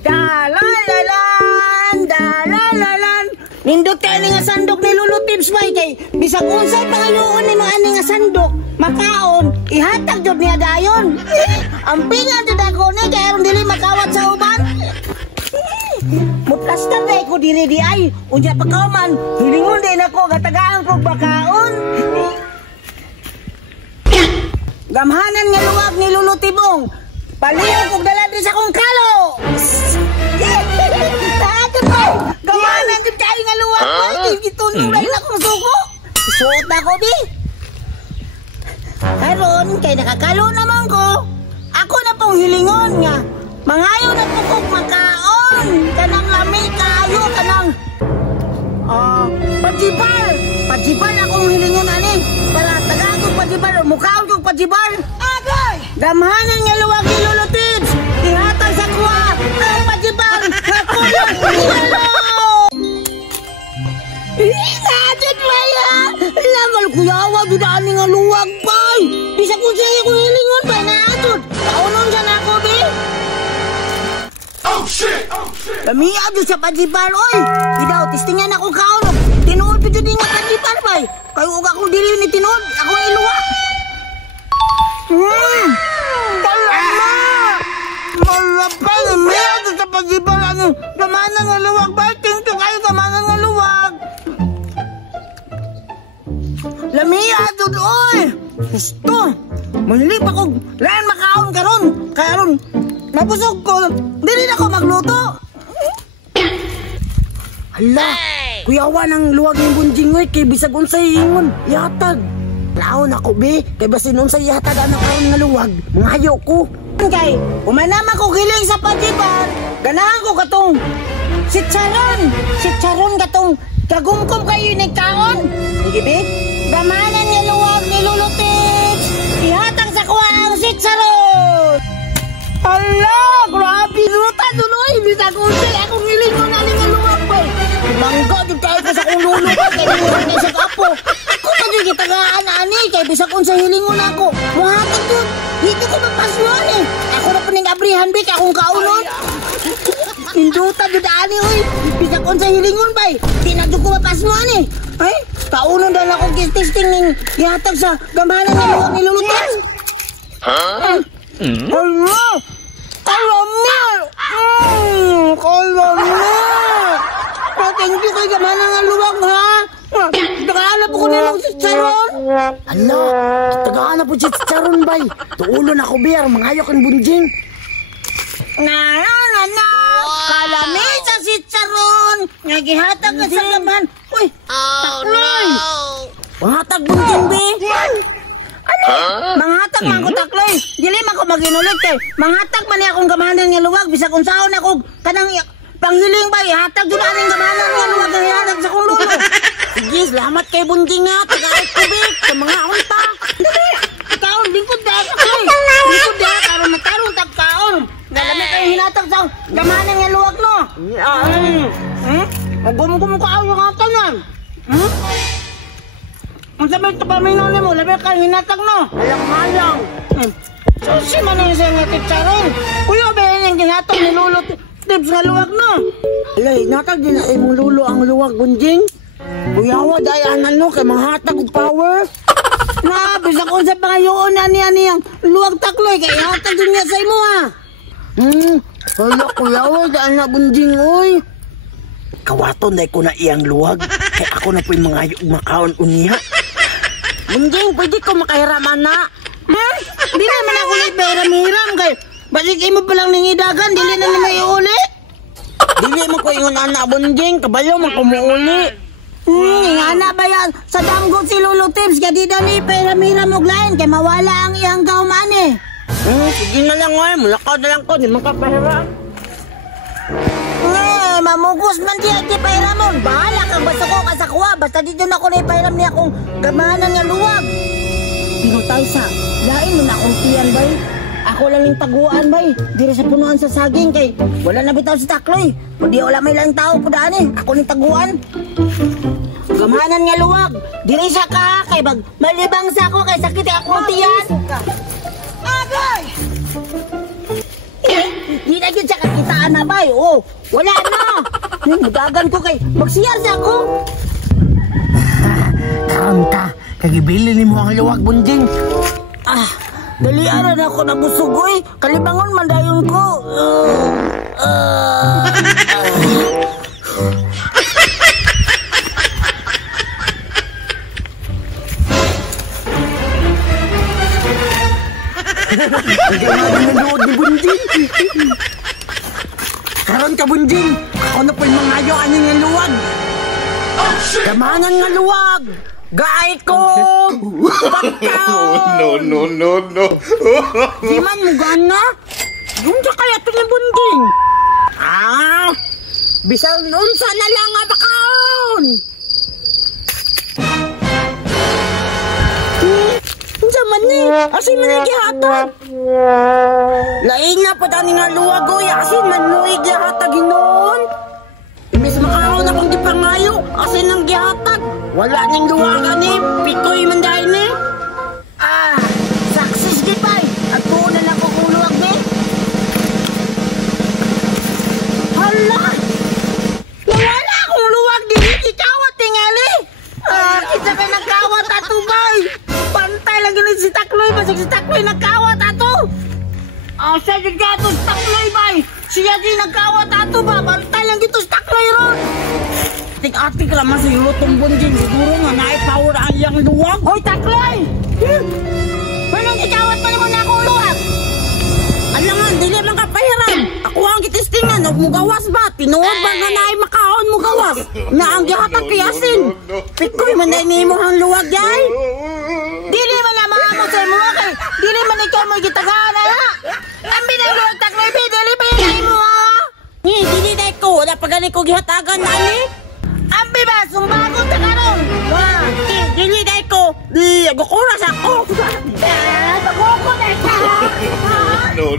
Dalalalan. Nindot kay nga sandok ni Lolo Tips bay kay bisag unsay pangayoon ni mga ani nga sandok makaon ihatag jud niya dayon. Ang pingan jud ako ni kay aron dili makawat sa uban. Muplastan day ko diri di ay unya pagkauman hilingon din ako gatagaan ko bakaon. Gamhanan nga luwag ni Lolo Tibong. Paliw kog dala din sa kong kalo. Gamanan din kayo nga luwag ko. Gitunulay na kong suko. Isuot na ko, bi. Karon, kay nakakalo naman ko. Ako na pong hilingon nga. Mangayo na po kong makaon. Kanang lami, kayo, kanang... Pajibal. Pajibal akong hilingon, ani. Para tagaan kong pajibal. Mukhaon kong pajibal. Agay! Damhanan nga luwag ni Lolo Tips. Ihatag sa kuha. Ang pajibal. Nakulong hilo. Inatid maya! Lamal kuyawa, dudaan nga luwag, bay! Bisa ko siya kung hilingon, bay, naatod! Kaunon siya na ako, bi! Oh, shit! Oh, shit! Lamiya doon sa pajibal, oy! Hidaw, tistingan ako kaunon! Tinuod pa dyan nga pajibal, bay! Kayo huwag akong dili ni tinuod, ako iluwa! Kalama! Malapay, lamiya doon sa pajibal, ano? Gamanan nga luwag, bay! Tingto kayo, gamanan nga luwag! Lamiya dud oy. Gusto. Manilip ako. Lain makaon karon. Kaya ron nabusog ko. Dili na ko magluto. Hala. Kuyawa ng luwag ng bunjing oy kay bisag unsay ingon ihatag. Laon ako be kay basin unsay ihatag ana karon nga luwag. Mangayo ko. Kay umanama ko giling sa padiban. Ganahan ko katong sitsaron katong kagumkom kayo ni kaon. Sige be. Gamanan niya luwag ni Lolo Tips. Ihatang sa kuha ang sitsaron. Hala, grabe luta duloy. Bisag unsay akong hilingon na nga luwag ba. Mangga din tayo ka sa kong lulo ba. Kaya hilingon sa kapo. Ako pa din kitagaan ani. Kaya bisag unsay hilingon ako. Muhatag doon. Dito ko mapasyon eh. Ako na po ning abrihan bik akong kaunon. Induta doon ani oy. Bisag unsay hilingon ba. Di na doon ko mapasyon eh. Ay, kaunon dahil ako kististing ng ihatag sa gamanan ng luwag ni Lolo Tips. Ha? Hala! Kalamar! Kalamar! Thank you kay gamanan ng luwag, ha? Tagahanap ko na lang si Charon. Hala, tagahanap po si Charon, bay. Tuulon ako, biar. Mangayok ang bunjing. Na! Kalamit sa si Charon. Nagihatag ka sa gaman. Uy, takloy. Manghatag bunjing, be. Ano? Manghatag man ko takloy. Dili man ko maginulit kay. Manghatag man niya akong gamanan nga luwag. Bisag unsahon ako kanang panghiling ba. Ihatag dun aning gamanan nga luwag. Ihatag sa kong lulo. Sige, salamat kay bunjing nga. Tagait ko, be. Sa mga unta. Dali. Kaon, lingkod dahil takloy. Lingkod dahil. Karon na karon tagkaon. Nalamit kayo hinatag sa gamanan nga luwag, no? Magumugum ka ang mga tanan. Ang sabi ito pa may nani mo, labi ka hinatag, no? Alang-alang. Susi man yung siya nga titsaron. Kuya, bayan yung hinatag ni Lolo Tips nga luwag, no? Alay, hinatag din na mong lulo ang luwag, bunjing. Kuyawa, dayanan, no? Kay manghatag og power. Na, bisa ko sa pangayoon ani-ani ang luwag takloy. Kaya hinatag din niya sa imo, ha? Hala, kuyawa, daan na bunjing, oy. Kawaton dahil ko na iyang luwag. Kaya ako na po yung mga makaon uniha. Bunjing, pwede ko makahiraman na. Di naman ako nagpahiram-hiram kay balik mo palang ningidagan, dili na naman iuli. Dili mo ko yung anak, bunjing, kabayo mo kumuuli. Ingana ba yan? Sa damgot si Lolo Tips, kaya di na may pahiram-hiram og lain, kaya mawala ang iyang kauman eh. Sige na lang, oy. Mulakaw na lang ko, di magkapahiram. Mamugos man di pahiram mo. Bahala kang basta ko kasakwa. Basta dito na ako na ipahiram niya akong gamanan nga luwag. Pero tayo sa, lain mo na akong tiyan, bay. Ako lang yung taguan, bay. Diri sa punuan sa saging, kay wala na bitaw si Takloy. Kundi wala may lang tao po daan eh. Ako yung taguan. Gamanan nga luwag. Diri sa ka, kay bag malibang sa ako, kay sakit akong tiyan. Agay! Di na yun siya kakitaan na bay. Oh, wala na. Magagan ko kay magsiyar siya ako. Karon ta, kagibili ni mo ang luwag bunjing. Dali ara na ako nabusugoy. Kalibangon mandayon ko. Naganood ni Bunjing. Karon ka Bunjing, ako na po'y mangayo aning nga luwag. Kamanan nga luwag. Gaay ko! Bakaw! No. Di man mo gana? Yung sa kaya ito ni Bunjing. Bisang unsa na lang nga bakaon! Unsa man ni? Asin man ni gihatag? Lain na po tani nga luwag oy. Asin man luig gihatag ginoon. Imbis makaon akong gipangayo. Asin ang gihatag. Wala ning luwagan ni. Pikoy man dahil ni. Success di pa. At buo na lang kong luwag ni. Hala! Wala akong luwag din. Ikawat tingali. Kita kayo nagkawat ato bay. Pantay lang yun si Takloy. Basig si Takloy nagkawat ato. Siya din ka ito si Takloy bay. Siya din nagkawat ato ba. Pantay lang ito si Takloy ron. Atik-atik naman sa Eurotong Bunjing. Siguro nga naipower ang iyang luwag. Hoy Takloy! Manong ikawat pa naman ako luwag. Alangan, dili man ka pahiram. Ako ang kitistingan. Huwag mo gawas ba? Tinuod ba nga na ay makaon mo gawas? Na ang gihatag kayasin. Pikoy man na mo ang luwag yan. Dili man na maamo sa mo kay. Dili man ikaw mo gitagaan na. Ang binagluwag Takloy, dili pa yun mo ha? Dili na ko. Wala pa gani ko gihatagan na ni. Ang bibasong bagong takaroon. Dili na ko. Di, agukuras ako. Agukura na ka. No.